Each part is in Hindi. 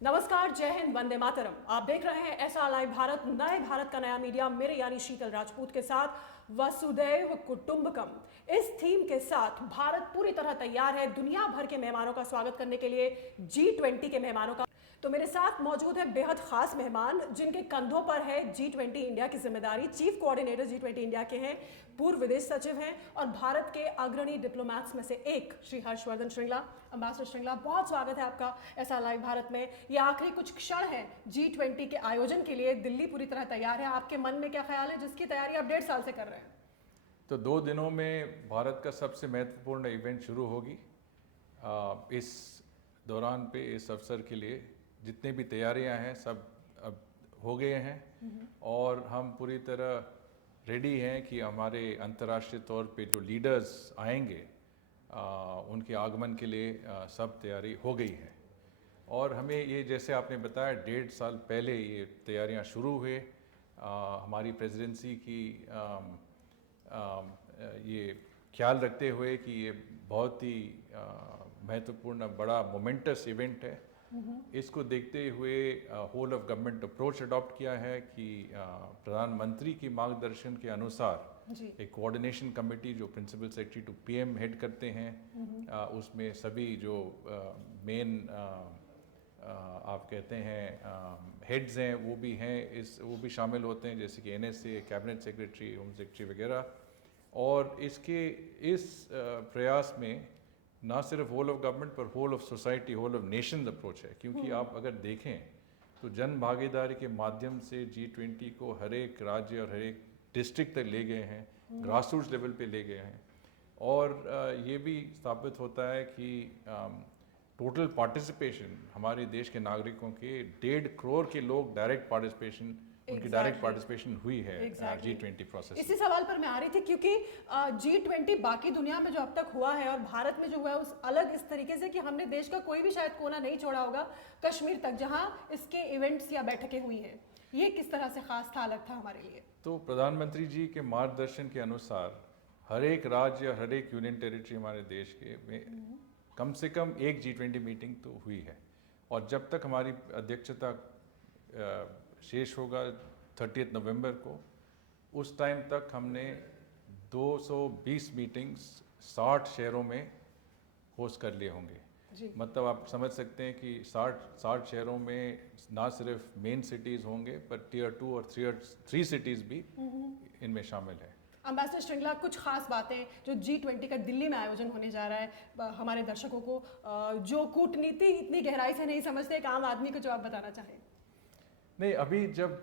नमस्कार, जय हिंद, वंदे मातरम। आप देख रहे हैं ऐसा लाइव भारत, नए भारत का नया मीडिया, मेरे यानी शीतल राजपूत के साथ वसुदैव कुटुंबकम। इस थीम के साथ भारत पूरी तरह तैयार है दुनिया भर के मेहमानों का स्वागत करने के लिए, G20 के मेहमानों का। तो मेरे साथ मौजूद है बेहद खास मेहमान जिनके कंधों पर है G20 इंडिया की जिम्मेदारी। चीफ कोऑर्डिनेटर G20 इंडिया के हैं, पूर्व विदेश सचिव हैं और भारत के अग्रणी डिप्लोमैट्स में से एक श्री हर्षवर्धन श्रृंगला। अम्बेसडर श्रृंगला, बहुत स्वागत है आपका ऐसा लाइव भारत में। ये आखिरी कुछ क्षण है G20 के आयोजन के लिए, दिल्ली पूरी तरह तैयार है। आपके मन में क्या ख्याल है जिसकी तैयारी आप 1.5 साल से कर रहे हैं? तो 2 दिनों में भारत का सबसे महत्वपूर्ण इवेंट शुरू होगी। इस दौरान पे इस अवसर के लिए जितने भी तैयारियां हैं सब अब हो गए हैं और हम पूरी तरह रेडी हैं कि हमारे अंतर्राष्ट्रीय तौर पे जो लीडर्स आएंगे उनके आगमन के लिए सब तैयारी हो गई है। और हमें ये, जैसे आपने बताया, 1.5 साल पहले ये तैयारियां शुरू हुए। हमारी प्रेसिडेंसी की ये ख्याल रखते हुए कि ये बहुत ही महत्वपूर्ण बड़ा मोमेंटस इवेंट है, इसको देखते हुए whole of government approach adopt किया है कि प्रधानमंत्री की मार्गदर्शन के अनुसार एक कोऑर्डिनेशन कमेटी जो principal secretary to PM head करते हैं, उसमें सभी जो मेन आप कहते हैं हेड्स हैं वो भी हैं, वो भी शामिल होते हैं, जैसे कि NSA, cabinet secretary, home secretary वगैरह। और इस प्रयास में ना सिर्फ होल ऑफ गवर्नमेंट पर whole of society, whole of nations approach है, क्योंकि आप अगर देखें तो जन भागीदारी के माध्यम से G20 को हर एक राज्य और हर एक डिस्ट्रिक्ट तक ले गए हैं, ग्रास रूट्स लेवल पे ले गए हैं। और ये भी स्थापित होता है कि टोटल पार्टिसिपेशन हमारे देश के नागरिकों के 1.5 करोड़ के लोग डायरेक्ट पार्टिसिपेशन उनकी डायरेक्ट पार्टिसिपेशन हुई है G20 प्रोसेस। इसी सवाल पर मैं आ रही थी, क्योंकि G20 बाकी दुनिया में जो अब तक हुआ है और भारत में जो हुआ है उस अलग इस तरीके से कि हमने देश का कोई भी शायद कोना नहीं छोड़ा होगा, कश्मीर तक, जहां इसके इवेंट्स या बैठकें हुई हैं। ये किस तरह से खास था, अलग था हमारे लिए? तो प्रधानमंत्री जी के मार्गदर्शन के अनुसार हर एक राज्य, हर एक यूनियन टेरिटरी हमारे देश के में कम से कम एक G20 मीटिंग तो हुई है। और जब तक हमारी अध्यक्षता शेष होगा 30 नवंबर को, उस टाइम तक हमने 220 मीटिंग्स 60 शहरों में होस्ट कर लिए होंगे। मतलब आप समझ सकते हैं कि 60 शहरों में ना सिर्फ मेन सिटीज़ होंगे पर टियर 2 और टियर 3 सिटीज़ भी इनमें शामिल है। अम्बेसडर श्रृंगला, कुछ खास बातें जो G20 का दिल्ली में आयोजन होने जा रहा है, हमारे दर्शकों को जो कूटनीति इतनी गहराई से नहीं समझते एक आम आदमी को, जो आप बताना चाहें? नहीं, अभी जब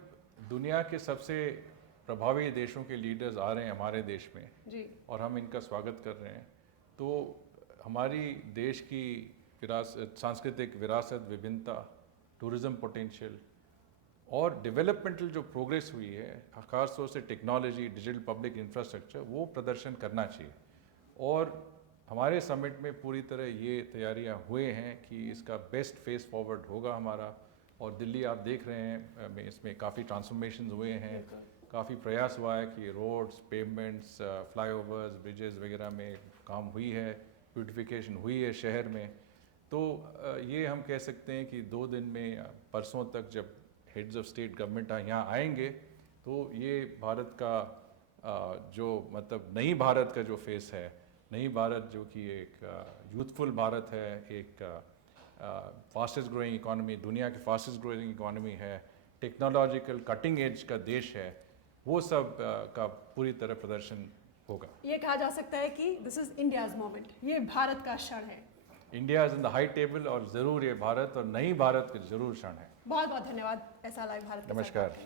दुनिया के सबसे प्रभावी देशों के लीडर्स आ रहे हैं हमारे देश में जी, और हम इनका स्वागत कर रहे हैं, तो हमारी देश की सांस्कृतिक विरासत, विभिन्नता, टूरिज्म पोटेंशियल और डेवलपमेंटल जो प्रोग्रेस हुई है, खासतौर से टेक्नोलॉजी, डिजिटल पब्लिक इंफ्रास्ट्रक्चर, वो प्रदर्शन करना चाहिए। और हमारे समिट में पूरी तरह ये तैयारियां हुए हैं कि इसका बेस्ट फेस फॉरवर्ड होगा हमारा। और दिल्ली आप देख रहे हैं, इसमें काफ़ी ट्रांसफॉर्मेशंस हुए हैं, काफ़ी प्रयास हुआ है कि रोड्स, पेवमेंट्स, फ्लाईओवर्स, ब्रिजेस वगैरह में काम हुई है, ब्यूटिफिकेशन हुई है शहर में। तो ये हम कह सकते हैं कि 2 दिन में, परसों तक जब हेड्स ऑफ स्टेट गवर्नमेंट यहाँ आएंगे, तो ये भारत का जो मतलब नई भारत का जो फेस है, नई भारत जो कि एक यूथफुल भारत है, एक फास्टेस्ट ग्रोइंग इकोनॉमी, दुनिया की फास्टेस्ट ग्रोइंग इकोनॉमी है, टेक्नोलॉजिकल कटिंग एज का देश है, वो सब का पूरी तरह प्रदर्शन होगा। ये कहा जा सकता है कि दिस इज इंडियाज मोमेंट, ये भारत का क्षण है। India is in the high table और ज़रूर ये भारत और नई भारत का जरूर क्षण है। बहुत बहुत धन्यवाद ऐसा लाइव भारत। नमस्कार।